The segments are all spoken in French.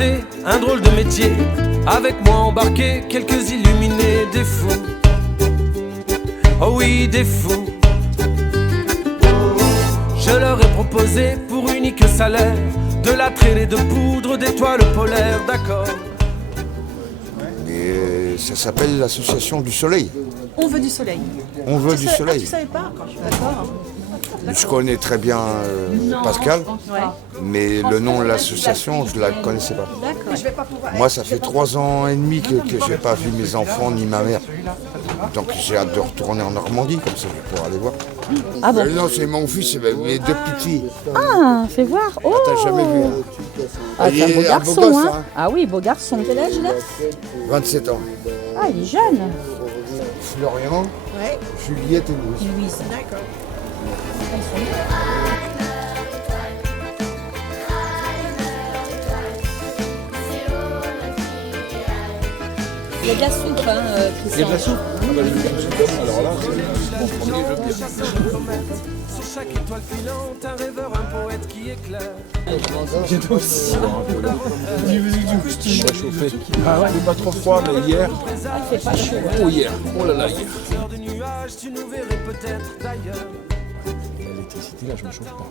c'était un drôle de métier. Avec moi embarqué, quelques illuminés, des fous. Oh oui, des fous. Je leur ai proposé pour unique salaire de la traînée de poudre d'étoiles polaires, d'accord. Et ça s'appelle l'association du soleil. On veut du soleil. On veut du soleil. Ah, tu savais pas? D'accord. Je connais très bien Pascal, Ouais. mais le nom de l'association, je ne la connaissais pas. D'accord. Moi, ça fait 3 ans et demi que je n'ai pas vu mes enfants ni ma mère. Donc j'ai hâte de retourner en Normandie, comme ça je vais pouvoir aller voir. Ah bon? Non, c'est mon fils, c'est mes 2 petites filles. Ah, fais voir. Oh. T'as jamais vu, hein. Ah, Il c'est un est beau un garçon, beau gosse, hein. hein. Ah oui, beau garçon. Quel âge il a? 27 ans. Ah, il est jeune. Florian, Juliette et Louise. Louise. D'accord. Il y a de la soupe, hein, Christian. Il y a de la soupe. Ah bah, alors là, c'est mon premier jeu de bière. Sur chaque étoile filante, un rêveur, un poète qui éclaire. Bientôt aussi. Je suis réchauffé. Ah ouais, il n'est pas trop froid, mais hier. Ah, il fait pas chaud. Oh hier. Oh là là, hier. Heure de nuages, tu nous verrais peut-être d'ailleurs. L'électricité, là, je me chauffe pas.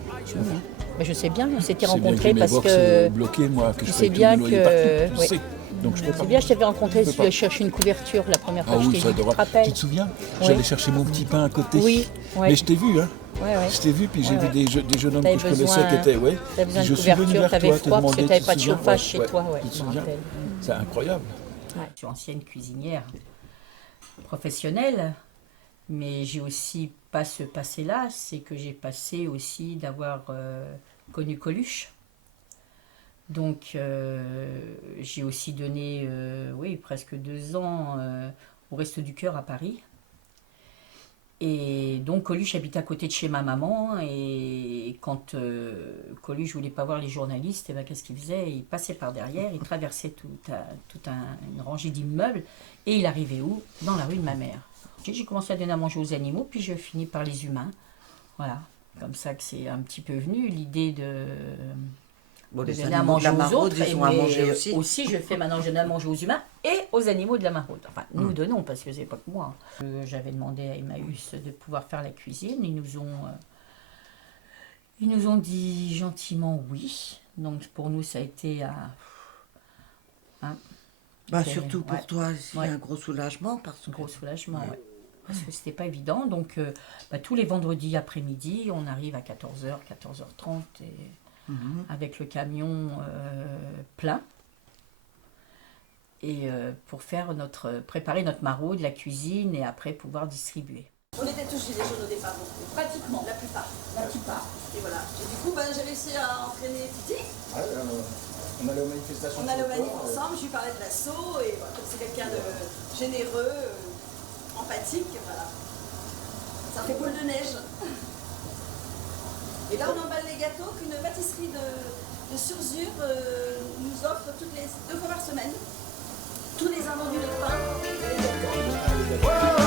Mais je sais bien, on s'était C'est bien rencontrés mes parce box que... bloqué, moi, que tu je sais paye bien tout le loyer que- partout, tu ouais. sais. Donc je peux pas. C'est bien, je t'avais rencontré, Je tu peux pas. as cherché une couverture la première fois Ah que je oui, t'ai ça vu, tu te adorable. rappelles? Tu te souviens? Oui. J'allais chercher mon petit pain à côté. Oui, ouais. Mais je t'ai vu, hein. Ouais, ouais. Je t'ai vu, puis j'ai Ouais, vu des jeunes hommes T'avais que je connaissais besoin- qui étaient, ouais. T'avais besoin Puis de je suis venu couverture, vers t'avais toi, te froid parce que demander, t'avais tu pas de te souviens? chauffage Ouais, chez ouais. toi, ouais, Tu te je me souviens? rappelle. C'est incroyable. Ouais. Je suis ancienne cuisinière professionnelle, mais j'ai aussi pas ce passé-là, c'est que j'ai passé aussi d'avoir connu Coluche. Donc j'ai aussi donné oui, presque 2 ans au Resto du Cœur à Paris. Et donc Coluche habitait à côté de chez ma maman, et quand Coluche voulait pas voir les journalistes, et ben, qu'est-ce qu'il faisait? Il passait par derrière, il traversait une rangée d'immeubles, et il arrivait où? Dans la rue de ma mère. J'ai commencé à donner à manger aux animaux, puis je finis par les humains. Voilà, comme ça que c'est un petit peu venu, l'idée de donner à manger aux autres, ils ont à manger aussi. je fais maintenant, je donne à manger aux humains et aux animaux de la maraude. Enfin, nous donnons, parce que c'est pas que moi. J'avais demandé à Emmaüs de pouvoir faire la cuisine. Ils nous ont dit gentiment oui. Donc pour nous, ça a été Surtout pour ouais. toi, c'est Ouais. un gros soulagement parce un que gros soulagement, ouais. Parce que c'était pas évident. Donc tous les vendredis après-midi, on arrive à 14h, 14h30 et avec le camion plein. Et pour préparer notre maraude, la cuisine, et après pouvoir distribuer. On était tous gilets jaunes au départ, donc, pratiquement, la plupart. Et voilà. Et du coup, j'ai réussi à entraîner Titi. On allait aux manifestations. On allait au manif ensemble, je lui parlais de l'assaut, et voilà, comme c'est quelqu'un de généreux, empathique, voilà. Ça fait boule de neige. Et là, on emballe les gâteaux qu'une pâtisserie de Surzur nous offre toutes les 2 fois par semaine. Tous les invendus de pain et les gâteaux.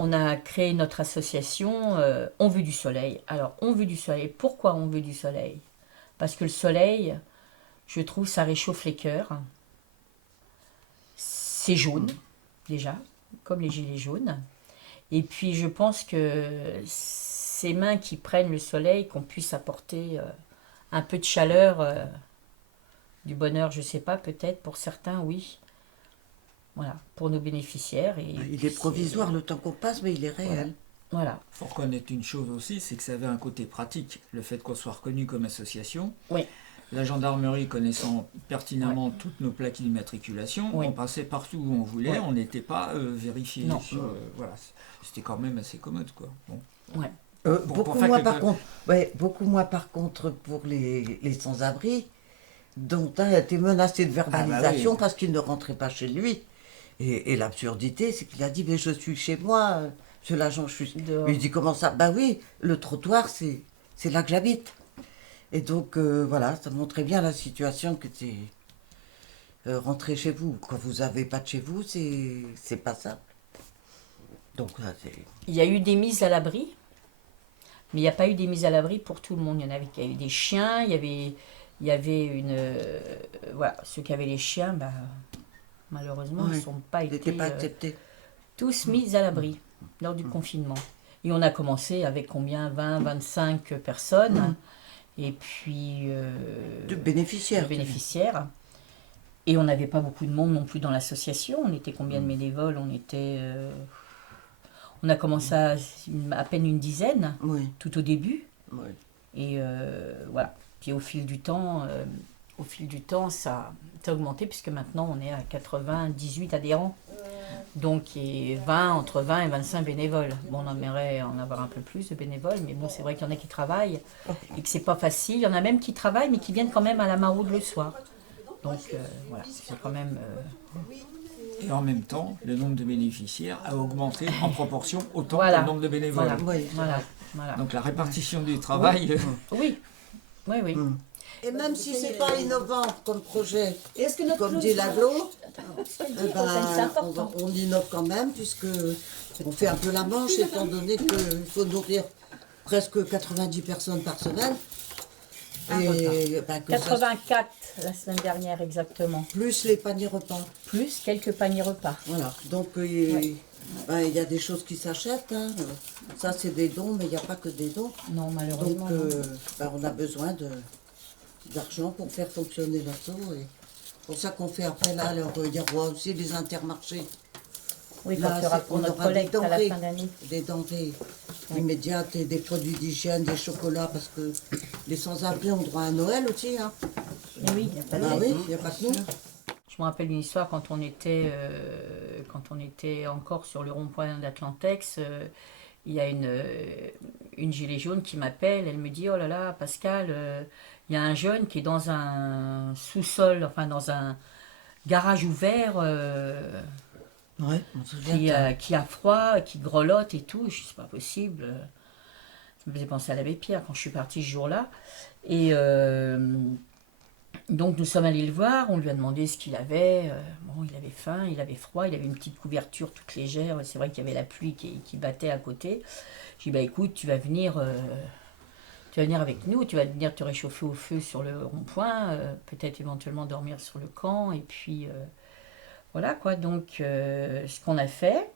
On a créé notre association On veut du soleil. Alors, On veut du soleil. Pourquoi On veut du soleil? Parce que le soleil, je trouve, ça réchauffe les cœurs. C'est jaune, déjà, comme les gilets jaunes. Et puis, je pense que ces mains qui prennent le soleil, qu'on puisse apporter un peu de chaleur, du bonheur, je ne sais pas, peut-être, pour certains, oui. Voilà, pour nos bénéficiaires. Et il est provisoire le temps qu'on passe, mais il est réel. Voilà. Il faut reconnaître une chose aussi, c'est que ça avait un côté pratique, le fait qu'on soit reconnu comme association. Oui. La gendarmerie connaissant pertinemment toutes nos plaques d'immatriculation, on passait partout où on voulait, on n'était pas vérifié. Non. Voilà, c'était quand même assez commode, quoi. Bon. Ouais. Beaucoup moins par contre pour les sans-abri, dont un a été menacé de verbalisation parce qu'il ne rentrait pas chez lui. Et l'absurdité, c'est qu'il a dit, mais je suis chez moi, Sur l'agent, je suis. Dehors. Il dit comment ça? Bah oui, le trottoir, c'est là que j'habite. Et donc, voilà, ça montrait bien la situation que c'est. Rentrer chez vous. Quand vous n'avez pas de chez vous, c'est pas ça. Donc là, c'est. Il y a eu des mises à l'abri, mais il n'y a pas eu des mises à l'abri pour tout le monde. Il y en avait qui avaient des chiens, il y avait une. Voilà, ceux qui avaient les chiens, bah, malheureusement, ils ne sont pas Ils n'étaient pas acceptés. tous mis à l'abri lors du confinement. Et on a commencé avec combien? 20, 25 personnes. Et puis. De bénéficiaires. De bénéficiaires. Et on n'avait pas beaucoup de monde non plus dans l'association. On était combien de bénévoles? On a commencé à peine une dizaine, tout au début. Oui. Et voilà. Puis au fil du temps, ça a augmenté, puisque maintenant on est à 98 adhérents. Donc entre 20 et 25 bénévoles. Bon, on aimerait en avoir un peu plus de bénévoles, mais bon, c'est vrai qu'il y en a qui travaillent et que c'est pas facile. Il y en a même qui travaillent, mais qui viennent quand même à la maraude le soir. Donc voilà, c'est quand même... Et en même temps, le nombre de bénéficiaires a augmenté en proportion autant Voilà. que le nombre de bénévoles. Voilà. Donc la répartition du travail... Oui. Et même si c'est pas innovant comme projet, Est-ce que notre comme dit l'aglo, c'est ben, important. on innove quand même, puisque on fait un peu la manche, étant donné qu'il faut nourrir presque 90 personnes par semaine. Et, ben, que 84 la semaine dernière exactement. plus les paniers repas. Plus quelques paniers repas. Voilà, donc il y a des choses qui s'achètent. Hein. Ça, c'est des dons, mais il n'y a pas que des dons. Non, Donc, malheureusement. on a besoin d'argent pour faire fonctionner l'asso. Et c'est pour ça qu'on fait après, là, il y aura aussi les intermarchés. Oui, Là, quand il y aura c'est- pour on notre aura des collecte à la denrées. fin d'année. Des denrées immédiates et des produits d'hygiène, des chocolats, parce que les sans-abri ont droit à Noël aussi. Hein. Et oui, il n'y a pas de Ah oui, il n'y a pas que nous. Je me rappelle une histoire quand on était encore sur le rond-point d'Atlantex. Il y a une gilet jaune qui m'appelle. Elle me dit: oh là là, Pascal, il y a un jeune qui est dans un sous-sol, enfin dans un garage ouvert, Ouais, on se souvient. qui a froid, qui grelotte et tout. Je dis: c'est pas possible. Ça me faisait penser à l'abbé Pierre quand je suis partie ce jour-là. Et donc nous sommes allés le voir, on lui a demandé ce qu'il avait. Bon, il avait faim, il avait froid, il avait une petite couverture toute légère. C'est vrai qu'il y avait la pluie qui battait à côté. J'ai dit: bah écoute, tu vas venir avec nous, tu vas venir te réchauffer au feu sur le rond-point, peut-être éventuellement dormir sur le camp. Et puis voilà quoi, donc ce qu'on a fait.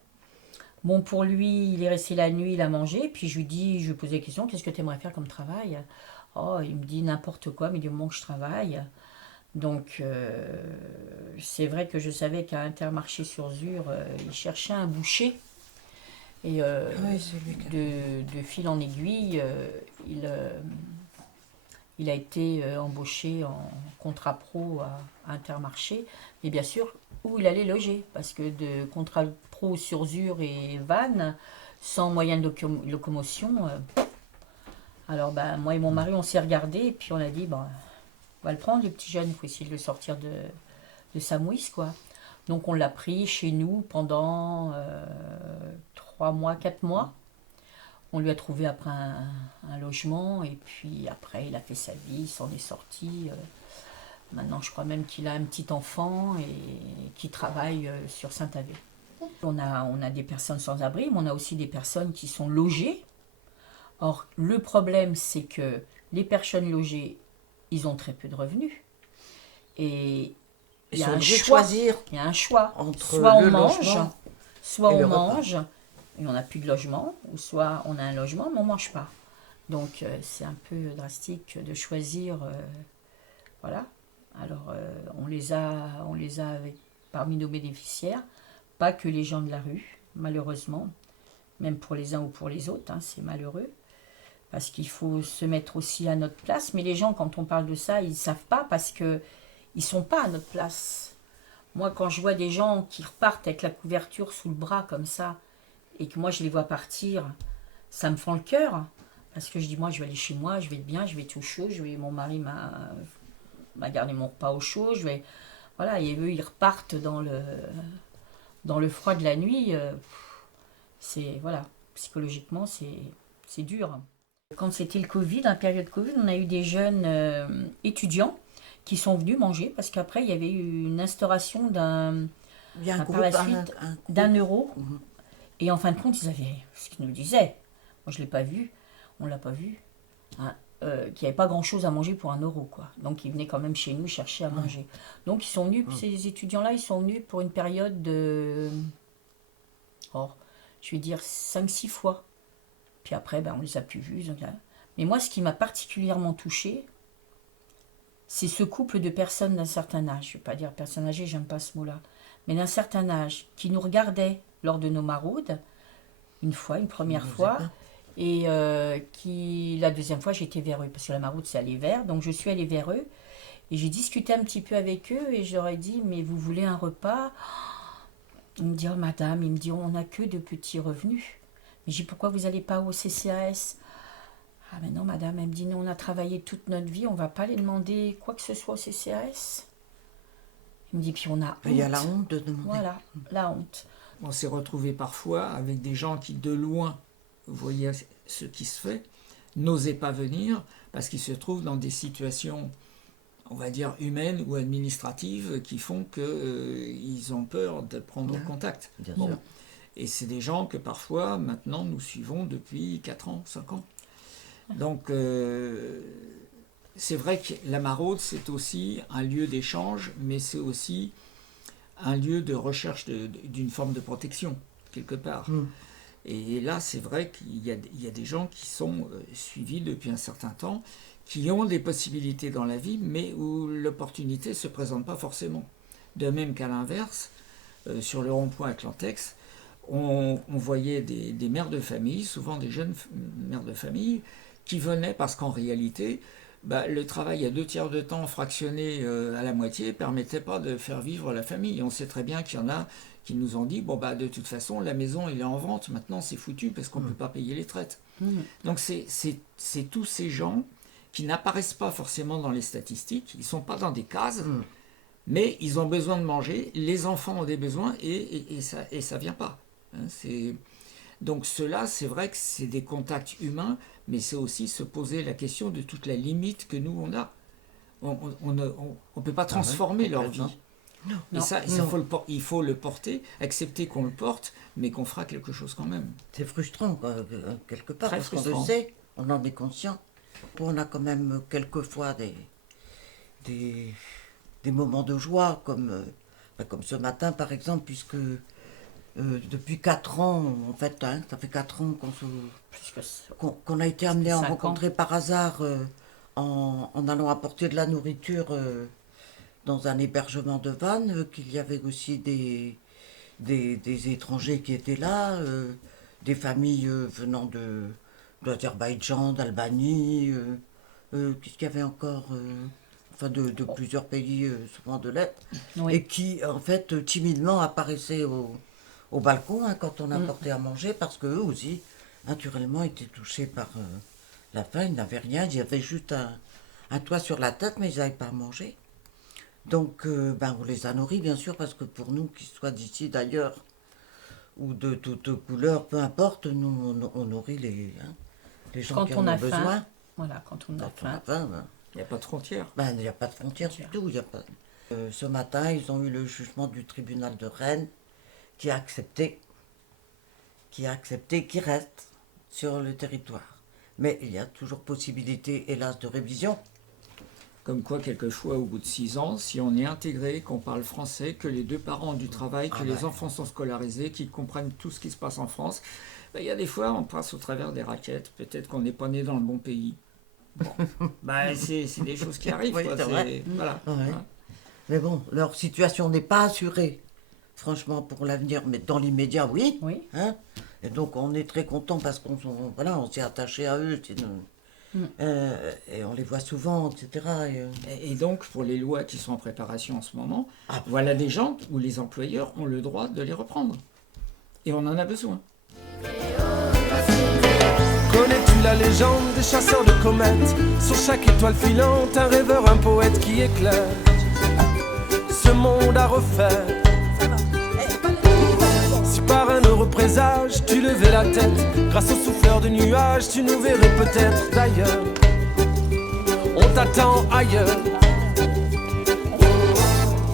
Bon, pour lui, il est resté la nuit, il a mangé. Puis je lui ai posé la question: qu'est-ce que tu aimerais faire comme travail? Oh, il me dit n'importe quoi, mais du moment que je travaille. Donc, c'est vrai que je savais qu'à Intermarché-sur-Zur, il cherchait un boucher. Et Oui, c'est lui qui a- de fil en aiguille, il a été embauché en contrat pro à Intermarché. Et bien sûr, où il allait loger. Parce que de contrat pro sur Zur et Vannes, sans moyen de locomotion... Alors, moi et mon mari, on s'est regardés et puis on a dit: on va le prendre, le petit jeune, il faut essayer de le sortir de sa mouise, quoi. Donc, on l'a pris chez nous pendant 3 mois, 4 mois. On lui a trouvé après un logement et puis après, il a fait sa vie, il s'en est sorti. Maintenant, je crois même qu'il a un petit enfant et qui travaille sur Saint-Avé. On a des personnes sans abri, mais on a aussi des personnes qui sont logées. Or, le problème, c'est que les personnes logées, ils ont très peu de revenus. Et il y a un choix. choisir. Il y a un choix. Entre Soit on le mange, logement soit et on le repas. mange et on n'a plus de logement, ou soit on a un logement mais on ne mange pas. Donc, c'est un peu drastique de choisir. Voilà. Alors, on les a parmi nos bénéficiaires, pas que les gens de la rue, malheureusement. Même pour les uns ou pour les autres, hein, c'est malheureux. Parce qu'il faut se mettre aussi à notre place. Mais les gens, quand on parle de ça, ils ne savent pas parce qu'ils ne sont pas à notre place. Moi, quand je vois des gens qui repartent avec la couverture sous le bras comme ça, et que moi, je les vois partir, ça me fend le cœur. Parce que je dis: moi, je vais aller chez moi, je vais être bien, je vais être au chaud. Mon mari m'a gardé mon repas au chaud. Voilà, et eux, ils repartent dans le froid de la nuit. Voilà. psychologiquement, c'est dur. Quand c'était le Covid, la période Covid, on a eu des jeunes étudiants qui sont venus manger parce qu'après, il y avait eu une instauration d'un euro. Et en fin de compte, ils avaient ce qu'ils nous disaient. Moi, je ne l'ai pas vu, on ne l'a pas vu. Hein, qu'il n'y avait pas grand-chose à manger pour 1 euro, quoi. Donc, ils venaient quand même chez nous chercher à manger. Donc, ils sont venus, ces étudiants-là, ils sont venus pour une période de... je vais dire 5-6 fois. Puis après, on ne les a plus vus. Mais moi, ce qui m'a particulièrement touchée, c'est ce couple de personnes d'un certain âge. Je ne vais pas dire personne âgée, j'aime pas ce mot-là. Mais d'un certain âge, qui nous regardaient lors de nos maraudes, une première fois, et la deuxième fois, j'étais vers eux, parce que la maraude, c'est aller vers, donc je suis allée vers eux, et j'ai discuté un petit peu avec eux, et je leur ai dit, mais vous voulez un repas? Ils me disent, oh madame, on n'a que de petits revenus. Mais j'ai dit, pourquoi vous n'allez pas au CCAS? Ah mais non madame, elle me dit, nous on a travaillé toute notre vie, on ne va pas les demander quoi que ce soit au CCAS. Il me dit, puis on a honte. Il y a la honte de demander. Voilà, la honte. On s'est retrouvés parfois avec des gens qui de loin voyaient ce qui se fait, n'osaient pas venir parce qu'ils se trouvent dans des situations, on va dire, humaines ou administratives qui font qu'ils ont peur de prendre contact. Bien sûr. Et c'est des gens que parfois, maintenant, nous suivons depuis 4 ans, 5 ans. Donc, c'est vrai que la maraude, c'est aussi un lieu d'échange, mais c'est aussi un lieu de recherche d'une forme de protection, quelque part. Et là, c'est vrai qu'il y a des gens qui sont suivis depuis un certain temps, qui ont des possibilités dans la vie, mais où l'opportunité ne se présente pas forcément. De même qu'à l'inverse, sur le rond-point Atlantex, on voyait des mères de famille, souvent des jeunes mères de famille, qui venaient parce qu'en réalité, le travail à 2/3 de temps fractionné à la moitié ne permettait pas de faire vivre la famille. Et on sait très bien qu'il y en a qui nous ont dit, de toute façon, la maison elle est en vente, maintenant c'est foutu parce qu'on ne peut pas payer les traites. Donc c'est tous ces gens qui n'apparaissent pas forcément dans les statistiques, ils ne sont pas dans des cases, mais ils ont besoin de manger, les enfants ont des besoins et ça ne vient pas. Donc cela, c'est vrai que c'est des contacts humains, mais c'est aussi se poser la question de toute la limite que nous on a. On ne peut pas transformer leur vie. Non. Et ça, il faut le porter, accepter qu'on le porte, mais qu'on fera quelque chose quand même. C'est frustrant, quelque part, Très parce frustrant. qu'on le sait, on en est conscient. On a quand même quelquefois des moments de joie, comme ce matin par exemple, puisque depuis 4 ans, en fait, ça fait 4 ans qu'on a été amené à rencontrer par hasard en allant apporter de la nourriture dans un hébergement de Vannes, qu'il y avait aussi des étrangers qui étaient là, des familles venant d'Azerbaïdjan, d'Albanie, qu'est-ce qu'il y avait encore de plusieurs pays, souvent de l'Est, et qui, en fait, timidement apparaissaient au balcon quand on apportait à manger, parce qu'eux aussi, naturellement, étaient touchés par la faim. Ils n'avaient rien, il y avait juste un toit sur la tête, mais ils n'avaient pas à manger. Donc, on les a nourris, bien sûr, parce que pour nous, qu'ils soient d'ici, d'ailleurs, ou de toute couleur, peu importe, nous, on nourrit les gens quand qui on en a ont faim, besoin. Voilà, quand on a faim. Il n'y a pas de frontières. Il n'y a pas de frontières du tout. Ce matin, ils ont eu le jugement du tribunal de Rennes qui a accepté qu'ils restent sur le territoire. Mais il y a toujours possibilité, hélas, de révision. Comme quoi, quelquefois, au bout de 6 ans, si on est intégré, qu'on parle français, que les 2 parents ont du travail, que les enfants sont scolarisés, qu'ils comprennent tout ce qui se passe en France, il y a des fois, on passe au travers des raquettes. Peut-être qu'on n'est pas né dans le bon pays. Bon. C'est des choses qui arrivent. Oui, quoi. c'est vrai. Voilà. Ouais. Voilà. Mais bon, leur situation n'est pas assurée, franchement, pour l'avenir. Mais dans l'immédiat, oui. Et donc, on est très content parce qu'on s'est attaché à eux. Et on les voit souvent, etc. Et donc, pour les lois qui sont en préparation en ce moment, voilà des gens où les employeurs ont le droit de les reprendre. Et on en a besoin. Connais-tu la légende des chasseurs de comètes? Sur chaque étoile filante, un rêveur, un poète qui éclaire ce monde à refaire. Si par un euro présage, tu levais la tête. Grâce au souffleur de nuages, tu nous verrais peut-être d'ailleurs. On t'attend ailleurs.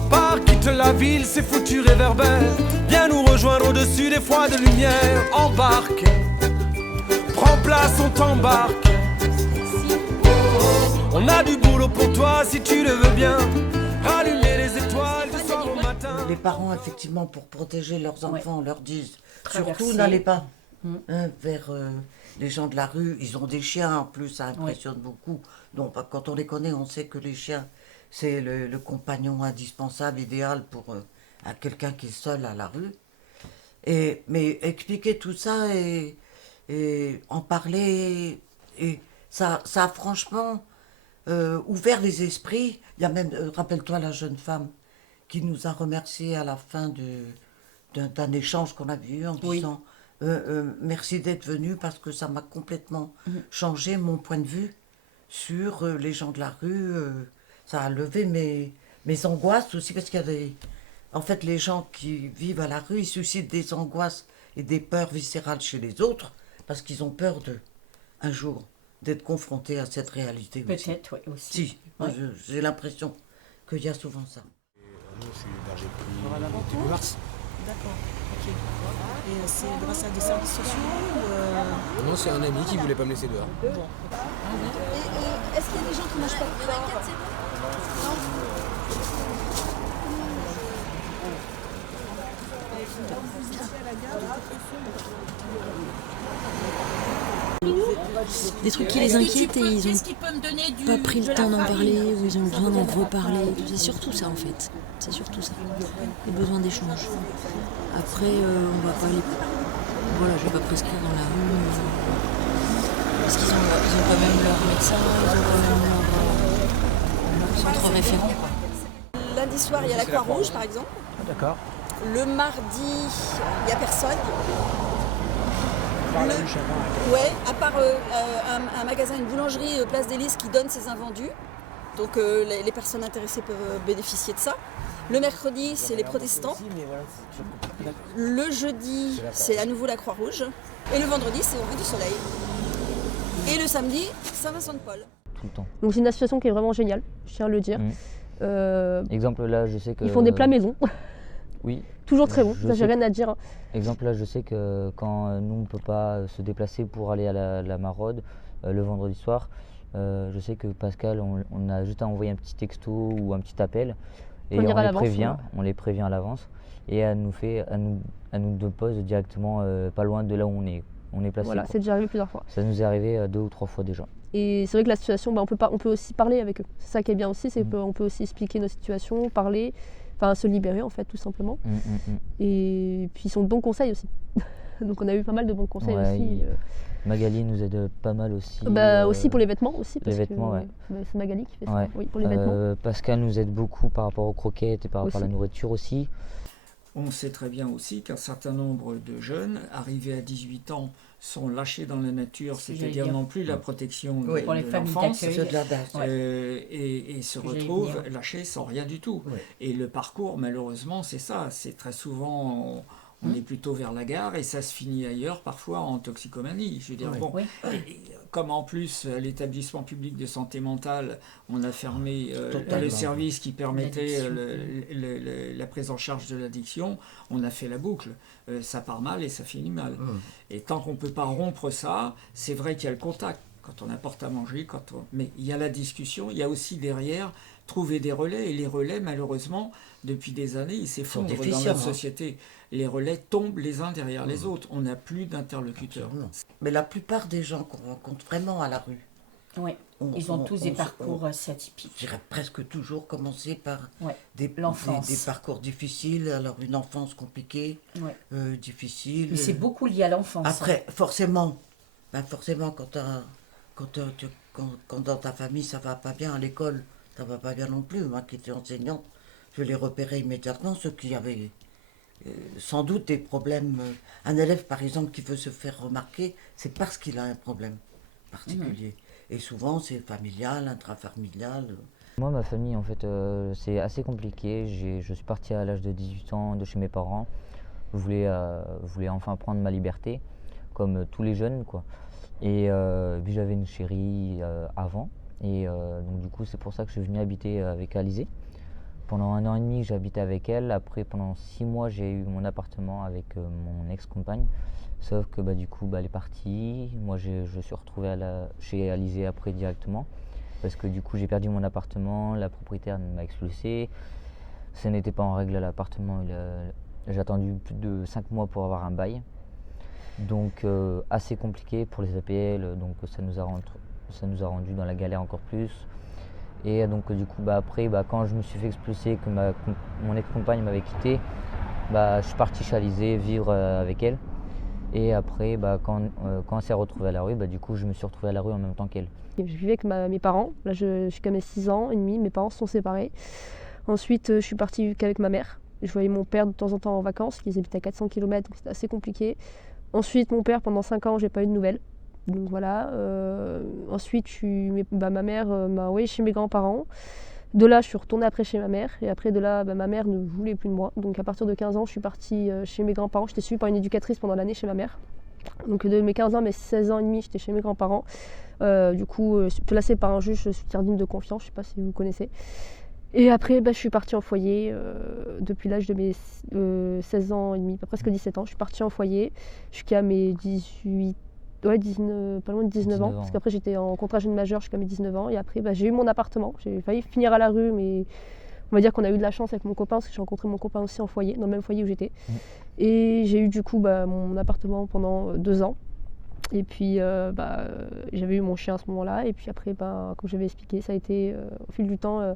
Pars, quitte la ville, c'est foutu réverbère. Viens nous rejoindre au-dessus des froides lumières. Embarque, prends place, on t'embarque. On a du boulot pour toi si tu le veux bien. Rallumer les étoiles du soir au matin. Les parents, effectivement, pour protéger leurs enfants, leur disent Traverser. surtout n'allez pas vers les gens de la rue. Ils ont des chiens en plus, ça impressionne beaucoup. Donc, quand on les connaît, on sait que les chiens, c'est le compagnon indispensable, idéal pour à quelqu'un qui est seul à la rue. Mais expliquer tout ça et en parler, et ça a franchement ouvert les esprits. Il y a même, rappelle-toi la jeune femme qui nous a remercié à la fin d'un échange qu'on avait eu en disant merci d'être venu parce que ça m'a complètement changé mon point de vue sur les gens de la rue. Ça a levé mes angoisses aussi parce qu'il y a en fait, les gens qui vivent à la rue, ils suscitent des angoisses et des peurs viscérales chez les autres parce qu'ils ont peur un jour d'être confrontés à cette réalité. Peut-être, oui, aussi. Si, moi, j'ai l'impression qu'il y a souvent ça. Nous, je suis hébergé depuis début mars. D'accord, ok. Et c'est grâce à des services sociaux ou Non, c'est un ami qui voulait pas me laisser dehors. Bon. Et est-ce qu'il y a des gens qui mangent pas de porc? Des trucs qui les inquiètent et ils ont pas pris le temps d'en parler ou ils ont besoin d'en reparler. C'est surtout ça en fait. C'est surtout ça. Les besoins d'échange. Après, on va pas les... Voilà, je vais pas prescrire dans la rue. Parce qu'ils ont quand même leur médecin, ils ont quand même leur centre référent. Lundi soir, il y a la Croix-Rouge par exemple. D'accord. Le mardi, il n'y a personne. Ouais, à part un magasin, une boulangerie, Place des Lys qui donne ses invendus. Donc les personnes intéressées peuvent bénéficier de ça. Le mercredi, c'est les protestants. Le jeudi, c'est à nouveau la Croix-Rouge. Et le vendredi, c'est au Rue du Soleil. Et le samedi, Saint-Vincent-de-Paul. Tout le temps. Donc c'est une association qui est vraiment géniale, je tiens à le dire. Exemple là, je sais que... Ils font des plats maison. Oui. Toujours très bon, ça j'ai rien à dire. Exemple là, je sais que quand nous on ne peut pas se déplacer pour aller à la maraude le vendredi soir, je sais que Pascal, on a juste à envoyer un petit texto ou un petit appel et on les prévient à l'avance et elle nous dépose directement pas loin de là où on est placé. Voilà, c'est déjà arrivé plusieurs fois. Ça nous est arrivé 2 ou 3 fois déjà. Et c'est vrai que la situation, on peut aussi parler avec eux. C'est ça qui est bien aussi, c'est qu'on peut aussi expliquer nos situations, parler, enfin se libérer en fait tout simplement. Et puis ils sont de bons conseils aussi. Donc on a eu pas mal de bons conseils aussi. Magali nous aide pas mal aussi. Aussi pour les vêtements aussi. Parce les vêtements, c'est Magali qui fait ça. Oui, pour les vêtements. Pascal nous aide beaucoup par rapport aux croquettes et par rapport à la nourriture aussi. On sait très bien aussi qu'un certain nombre de jeunes, arrivés à 18 ans, sont lâchés dans la nature, c'est-à-dire non plus la protection de l'enfance, et se retrouvent lâchés sans rien du tout. Et le parcours, malheureusement, c'est ça. C'est très souvent... On est plutôt vers la gare et ça se finit ailleurs, parfois en toxicomanie. Je veux dire, comme en plus l'établissement public de santé mentale, on a fermé le service qui permettait la prise en charge de l'addiction, on a fait la boucle. Ça part mal et ça finit mal. Et tant qu'on ne peut pas rompre ça, c'est vrai qu'il y a le contact. Quand on apporte à manger, mais il y a la discussion, il y a aussi derrière trouver des relais. Et les relais, malheureusement, depuis des années, ils s'effondrent dans notre société. Les relais tombent les uns derrière les autres. On n'a plus d'interlocuteurs. Mais la plupart des gens qu'on rencontre vraiment à la rue, ils ont tous des parcours assez atypiques. Je dirais presque toujours commencer par des parcours difficiles, alors une enfance compliquée, difficile. Mais c'est beaucoup lié à l'enfance. Après, forcément, quand dans ta famille ça va pas bien, à l'école ça va pas bien non plus. Moi qui étais enseignante, je les repérais immédiatement, ceux qui avaient sans doute des problèmes. Un élève par exemple qui veut se faire remarquer, c'est parce qu'il a un problème particulier. Et souvent c'est familial, intrafamilial. Moi ma famille en fait c'est assez compliqué. Je suis parti à l'âge de 18 ans de chez mes parents. Je voulais enfin prendre ma liberté, comme tous les jeunes, quoi. Et puis j'avais une chérie avant, et donc du coup c'est pour ça que je suis venu habiter avec Alizée. Pendant 1 an et demi, j'ai habité avec elle. Après, pendant 6 mois, j'ai eu mon appartement avec mon ex-compagne. Sauf que du coup, elle est partie. Moi, je suis retrouvé chez Alizée après directement. Parce que du coup, j'ai perdu mon appartement. La propriétaire m'a expulsé. Ça n'était pas en règle à l'appartement. J'ai attendu plus de 5 mois pour avoir un bail. Donc, assez compliqué pour les APL. Donc, ça nous a rendu dans la galère encore plus. Et donc du coup après quand je me suis fait expulser, que mon ex-compagne m'avait quitté, je suis parti chez Alizée vivre avec elle. Et après quand elle s'est retrouvée à la rue, du coup je me suis retrouvé à la rue en même temps qu'elle. Je vivais avec mes parents, là jusqu'à mes 6 ans et demi, mes parents se sont séparés. Ensuite je suis partie vivre qu'avec ma mère. Je voyais mon père de temps en temps en vacances, ils habitaient à 400 km, donc c'était assez compliqué. Ensuite mon père pendant 5 ans, j'ai pas eu de nouvelles. Donc voilà, ensuite ma mère m'a envoyée chez mes grands-parents. De là, je suis retournée après chez ma mère. Et après de là, ma mère ne voulait plus de moi. Donc à partir de 15 ans, je suis partie chez mes grands-parents. J'étais suivie par une éducatrice pendant l'année chez ma mère. Donc de mes 15 ans à mes 16 ans et demi, j'étais chez mes grands-parents. Du coup, placée par un juge soutien digne de confiance, je ne sais pas si vous connaissez. Et après, je suis partie en foyer depuis l'âge de mes 16 ans et demi, presque 17 ans. Je suis partie en foyer jusqu'à mes 19, pas loin de 19 ans. Parce qu'après, j'étais en contrat jeune majeur jusqu'à mes 19 ans. Et après, j'ai eu mon appartement. J'ai failli finir à la rue, mais on va dire qu'on a eu de la chance avec mon copain, parce que j'ai rencontré mon copain aussi en foyer, dans le même foyer où j'étais. Et j'ai eu du coup mon appartement pendant 2 ans. Et puis, j'avais eu mon chien à ce moment-là. Et puis après, comme j'avais expliqué, ça a été au fil du temps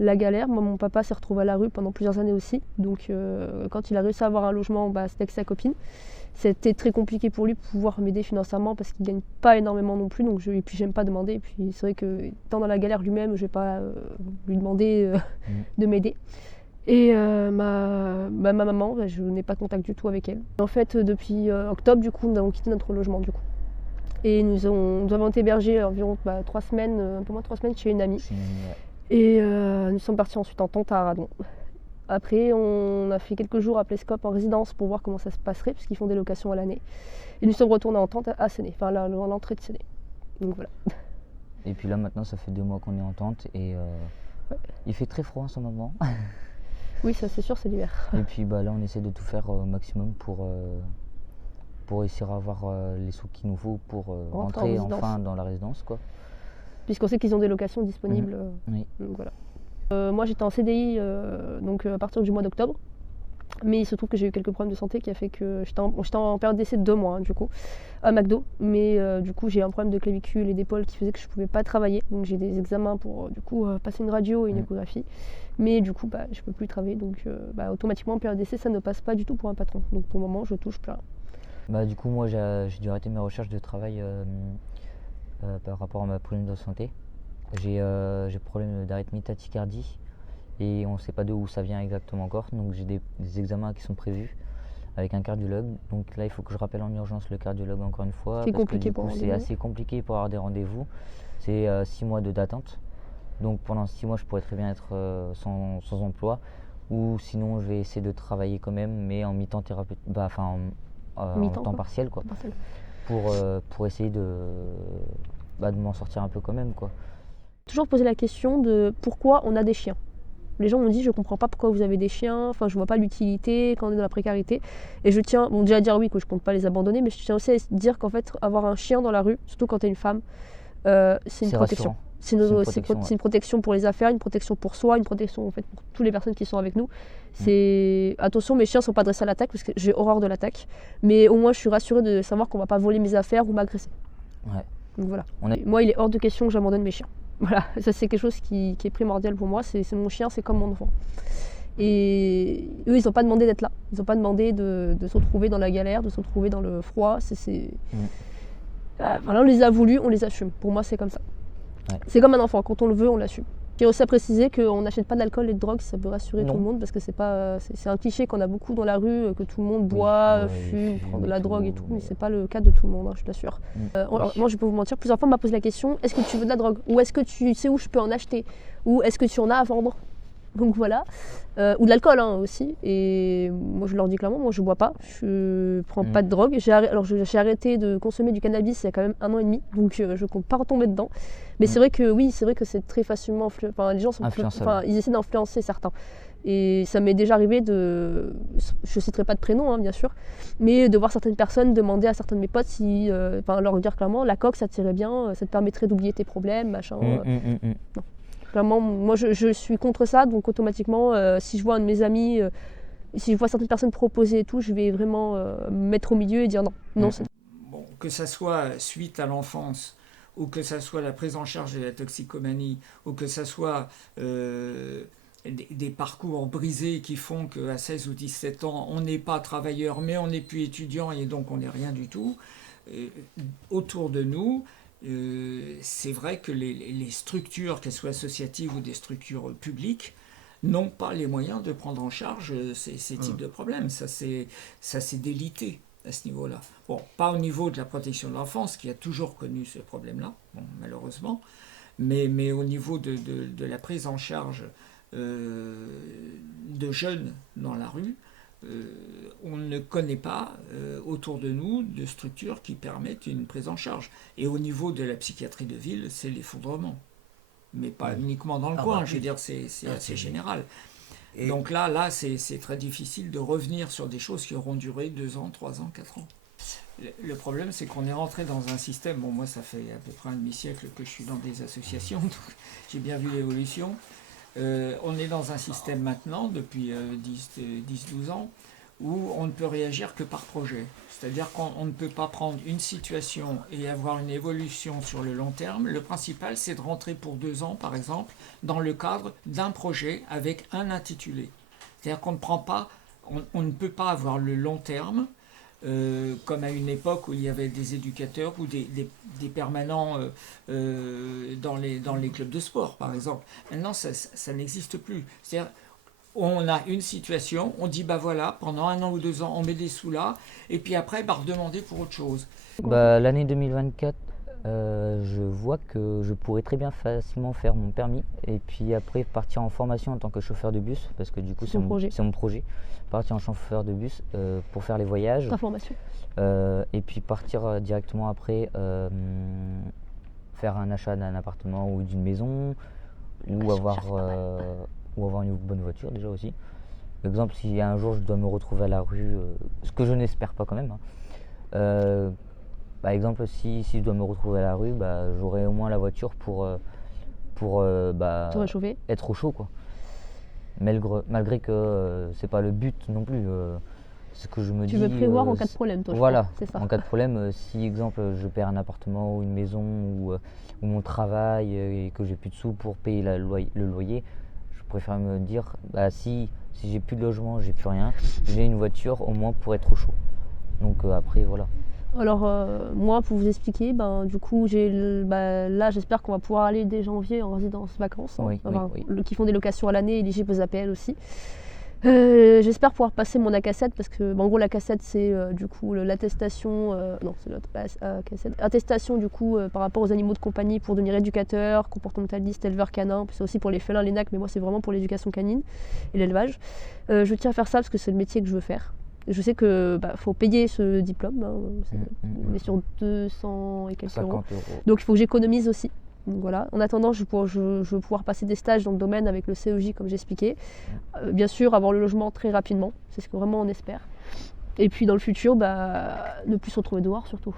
la galère. Moi, mon papa s'est retrouvé à la rue pendant plusieurs années aussi. Donc, quand il a réussi à avoir un logement, c'était avec sa copine. C'était très compliqué pour lui de pouvoir m'aider financièrement parce qu'il ne gagne pas énormément non plus. Donc et puis, j'aime pas demander. Et puis, c'est vrai que, étant dans la galère lui-même, je vais pas lui demander de m'aider. Et ma maman, je n'ai pas de contact du tout avec elle. En fait, depuis octobre, du coup, nous avons quitté notre logement, du coup. Et nous avons été hébergés environ 3 semaines, un peu moins de 3 semaines, chez une amie. Et nous sommes partis ensuite en tente à Aradon. Après, on a fait quelques jours à Plescope en résidence pour voir comment ça se passerait, puisqu'ils font des locations à l'année. Et nous sommes retournés en tente à Séné, enfin à l'entrée de Séné. Donc voilà. Et puis là, maintenant, ça fait 2 mois qu'on est en tente et il fait très froid en ce moment. Oui, ça c'est sûr, c'est l'hiver. Et puis là, on essaie de tout faire au maximum pour essayer d'avoir les sous qu'il nous faut pour rentrer enfin dans la résidence, quoi. Puisqu'on sait qu'ils ont des locations disponibles. Oui. Donc voilà. Moi, j'étais en CDI donc à partir du mois d'octobre. Mais il se trouve que j'ai eu quelques problèmes de santé qui a fait que j'étais en période d'essai de 2 mois, du coup, à McDo. Mais du coup, j'ai eu un problème de clavicule et d'épaule qui faisait que je ne pouvais pas travailler. Donc j'ai des examens pour du coup passer une radio et une échographie. Mais du coup, je ne peux plus travailler. Donc automatiquement, en période d'essai, ça ne passe pas du tout pour un patron. Donc pour le moment, je touche plus rien. Du coup, moi, j'ai dû arrêter mes recherches de travail par rapport à ma problème de santé. J'ai problème d'arythmie tachycardie. Et on ne sait pas d'où ça vient exactement encore, donc j'ai des examens qui sont prévus avec un cardiologue. Donc là, il faut que je rappelle en urgence le cardiologue encore une fois. C'est compliqué pour c'est assez compliqué pour avoir des rendez-vous. C'est 6 mois d'attente. Donc pendant 6 mois, je pourrais très bien être sans emploi. Ou sinon, je vais essayer de travailler quand même, mais en mi-temps thérapeutique, en temps partiel, quoi. Pour essayer de m'en sortir un peu quand même, quoi. Toujours poser la question de pourquoi on a des chiens. Les gens m'ont dit je comprends pas pourquoi vous avez des chiens, enfin je vois pas l'utilité quand on est dans la précarité. Et je tiens déjà à dire oui que je compte pas les abandonner, mais je tiens aussi à dire qu'en fait avoir un chien dans la rue, surtout quand tu es une femme, c'est une protection. C'est une protection pour les affaires, une protection pour soi, une protection en fait pour toutes les personnes qui sont avec nous. Attention, mes chiens sont pas dressés à l'attaque parce que j'ai horreur de l'attaque, mais au moins je suis rassurée de savoir qu'on va pas voler mes affaires ou m'agresser. Ouais. Donc voilà. Moi il est hors de question que j'abandonne mes chiens. Voilà, ça c'est quelque chose qui est primordial pour moi, c'est mon chien, c'est comme mon enfant. Et eux, ils n'ont pas demandé d'être là, ils n'ont pas demandé de se retrouver dans la galère, de se retrouver dans le froid. Voilà, on les a voulus, on les assume. Pour moi, c'est comme ça. Ouais. C'est comme un enfant, quand on le veut, on l'assume. J'ai aussi à préciser qu'on n'achète pas d'alcool et de drogue, ça peut rassurer tout le monde, parce que c'est un cliché qu'on a beaucoup dans la rue, que tout le monde boit, fume, prend de la drogue et tout, mais c'est pas le cas de tout le monde, je t'assure. Moi, je peux vous mentir, plusieurs fois on m'a posé la question, est-ce que tu veux de la drogue? Ou est-ce que tu sais où je peux en acheter? Ou est-ce que tu en as à vendre? Donc voilà. Ou de l'alcool aussi. Et moi je leur dis clairement, moi je bois pas, je prends pas de drogue. J'ai arrêté de consommer du cannabis il y a quand même 1 an et demi, donc je compte pas retomber dedans. Mais c'est vrai que c'est très facilement, les gens sont ils essaient d'influencer certains. Et ça m'est déjà arrivé je citerai pas de prénom bien sûr, mais de voir certaines personnes demander à certains de mes potes si, leur dire clairement la coke ça t'irait bien, ça te permettrait d'oublier tes problèmes, machin. Non. Clairement, moi je suis contre ça, donc automatiquement si je vois un de mes amis, si je vois certaines personnes proposer et tout, je vais vraiment me mettre au milieu et dire non. Bon, que ça soit suite à l'enfance, ou que ça soit la prise en charge de la toxicomanie, ou que ça soit des parcours brisés qui font qu'à 16 ou 17 ans, on n'est pas travailleur, mais on n'est plus étudiant et donc on n'est rien du tout. Autour de nous, c'est vrai que les structures, qu'elles soient associatives ou des structures publiques, n'ont pas les moyens de prendre en charge ces types de problèmes. Ça c'est délité à ce niveau-là. Bon, pas au niveau de la protection de l'enfance, qui a toujours connu ce problème-là, malheureusement, mais au niveau de la prise en charge de jeunes dans la rue, on ne connaît pas autour de nous de structures qui permettent une prise en charge. Et au niveau de la psychiatrie de ville, c'est l'effondrement. Mais pas uniquement dans le coin, je veux dire, c'est assez général. Et donc là c'est très difficile de revenir sur des choses qui auront duré 2 ans, 3 ans, 4 ans. Le problème, c'est qu'on est rentré dans un système, moi ça fait à peu près un demi-siècle que je suis dans des associations, donc j'ai bien vu l'évolution. On est dans un système maintenant, depuis 10-12 ans, où on ne peut réagir que par projet. C'est-à-dire qu'on ne peut pas prendre une situation et avoir une évolution sur le long terme. Le principal, c'est de rentrer pour 2 ans, par exemple, dans le cadre d'un projet avec un intitulé. C'est-à-dire qu'on ne prend pas, on ne peut pas avoir le long terme, comme à une époque où il y avait des éducateurs ou des permanents dans les clubs de sport, par exemple. Maintenant, ça n'existe plus. C'est-à-dire, on a une situation, on dit voilà, pendant 1 an ou 2 ans, on met des sous là, et puis après, redemander pour autre chose. L'année 2024, je vois que je pourrais très bien facilement faire mon permis, et puis après partir en formation en tant que chauffeur de bus, parce que du coup c'est mon projet, partir en chauffeur de bus pour faire les voyages. Ta formation. Et puis partir directement après faire un achat d'un appartement ou d'une maison, ou avoir une bonne voiture déjà aussi. Par exemple, si un jour je dois me retrouver à la rue, ce que je n'espère pas quand même, par exemple, si je dois me retrouver à la rue, j'aurai au moins la voiture pour être au chaud, quoi. Malgré que c'est pas le but non plus. Ce que je me dis. Tu veux prévoir en cas de problème, toi. Voilà, c'est ça. En cas de problème, si exemple je perds un appartement ou une maison ou mon travail et que j'ai plus de sous pour payer le loyer, je préfère me dire si j'ai plus de logement, j'ai plus rien, j'ai une voiture au moins pour être au chaud. Donc après voilà. Alors moi, pour vous expliquer, du coup là j'espère qu'on va pouvoir aller dès janvier en résidence vacances, oui. Qui font des locations à l'année, éligibles aux APL aussi. J'espère pouvoir passer mon AK7 parce que en gros l'AK7 c'est du coup l'attestation, attestation du coup par rapport aux animaux de compagnie pour devenir éducateur, comportementaliste, éleveur canin, c'est aussi pour les félins, les nacs, mais moi c'est vraiment pour l'éducation canine et l'élevage. Je tiens à faire ça parce que c'est le métier que je veux faire. Je sais que faut payer ce diplôme, on est sur 200 et quelques euros. Donc il faut que j'économise aussi. Donc voilà. En attendant, je veux pouvoir passer des stages dans le domaine avec le CEJ comme j'expliquais. Bien sûr, avoir le logement très rapidement, c'est ce que vraiment on espère. Et puis dans le futur, ne plus se retrouver dehors surtout.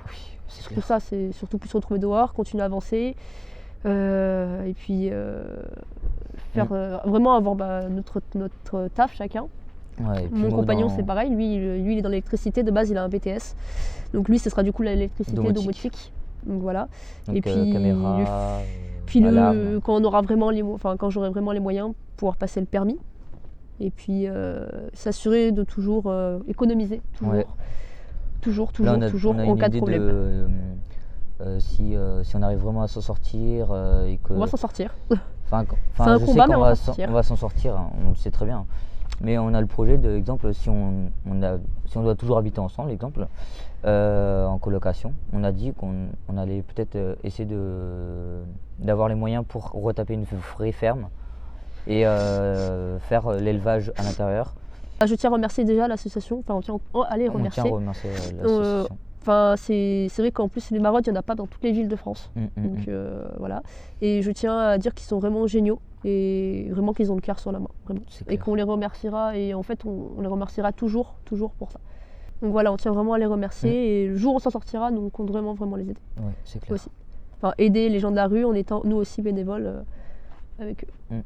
C'est surtout ça, c'est surtout plus se retrouver dehors, continuer à avancer. Et puis faire vraiment avoir notre taf chacun. Ouais, mon compagnon c'est pareil, lui il est dans l'électricité, de base il a un BTS. Donc lui ce sera du coup l'électricité domotique. Donc voilà. Donc, et puis caméra, quand on aura vraiment quand j'aurai vraiment les moyens, pouvoir passer le permis. Et puis s'assurer de toujours économiser, toujours en cas de problème. Si on arrive vraiment à s'en sortir et que... On va s'en sortir. C'est un combat, mais on va s'en sortir, on le sait très bien. Mais on a le projet de, exemple, si on doit toujours habiter ensemble, exemple, en colocation, on a dit qu'on allait peut-être essayer d'avoir les moyens pour retaper une vraie ferme et faire l'élevage à l'intérieur. Je tiens à remercier déjà l'association, enfin on tient à les remercier. On tient à remercier l'association. C'est vrai qu'en plus les maraudes, il n'y en a pas dans toutes les villes de France. Donc voilà. Et je tiens à dire qu'ils sont vraiment géniaux et vraiment qu'ils ont le cœur sur la main. Vraiment. Et qu'on les remerciera et en fait on les remerciera toujours pour ça. Donc voilà, on tient vraiment à les remercier et le jour où on s'en sortira, nous on compte vraiment les aider. Oui, c'est clair. Aussi. Enfin, aider les gens de la rue en étant nous aussi bénévoles avec eux.